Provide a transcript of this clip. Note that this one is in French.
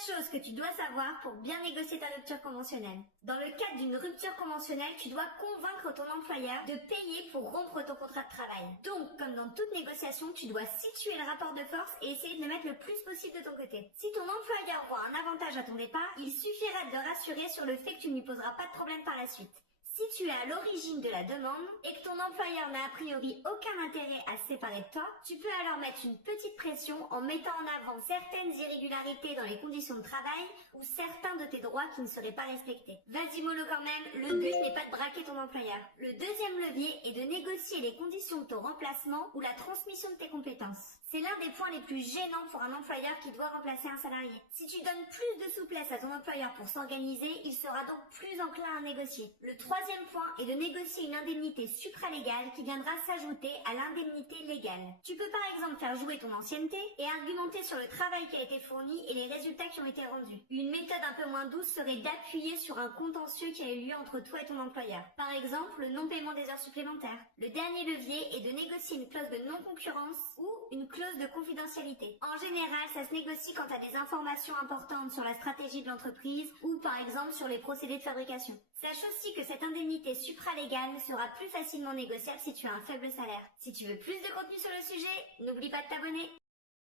choses que tu dois savoir pour bien négocier ta rupture conventionnelle. Dans le cadre d'une rupture conventionnelle, tu dois convaincre ton employeur de payer pour rompre ton contrat de travail. Donc, comme dans toute négociation, tu dois situer le rapport de force et essayer de le mettre le plus possible de ton côté. Si ton employeur voit un avantage à ton départ, il suffira de le rassurer sur le fait que tu ne lui poseras pas de problème par la suite. Si tu es à l'origine de la demande et que ton employeur n'a a priori aucun intérêt à se séparer de toi, tu peux alors mettre une petite pression en mettant en avant certaines irrégularités dans les conditions de travail ou certains de tes droits qui ne seraient pas respectés. Vas-y mollo quand même, le but n'est pas de braquer ton employeur. Le deuxième levier est de négocier les conditions de ton remplacement ou la transmission de tes compétences. C'est l'un des points les plus gênants pour un employeur qui doit remplacer un salarié. Si tu donnes plus de souplesse à ton employeur pour s'organiser, il sera donc plus enclin à négocier. Le troisième point est de négocier une indemnité supralégale qui viendra s'ajouter à l'indemnité légale. Tu peux par exemple faire jouer ton ancienneté et argumenter sur le travail qui a été fourni et les résultats qui ont été rendus. Une méthode un peu moins douce serait d'appuyer sur un contentieux qui a eu lieu entre toi et ton employeur. Par exemple, le non-paiement des heures supplémentaires. Le dernier levier est de négocier une clause de non-concurrence ou une clause de confidentialité. En général, ça se négocie quand tu as des informations importantes sur la stratégie de l'entreprise ou par exemple sur les procédés de fabrication. Sache aussi que cette indemnité supralégale sera plus facilement négociable si tu as un faible salaire. Si tu veux plus de contenu sur le sujet, n'oublie pas de t'abonner.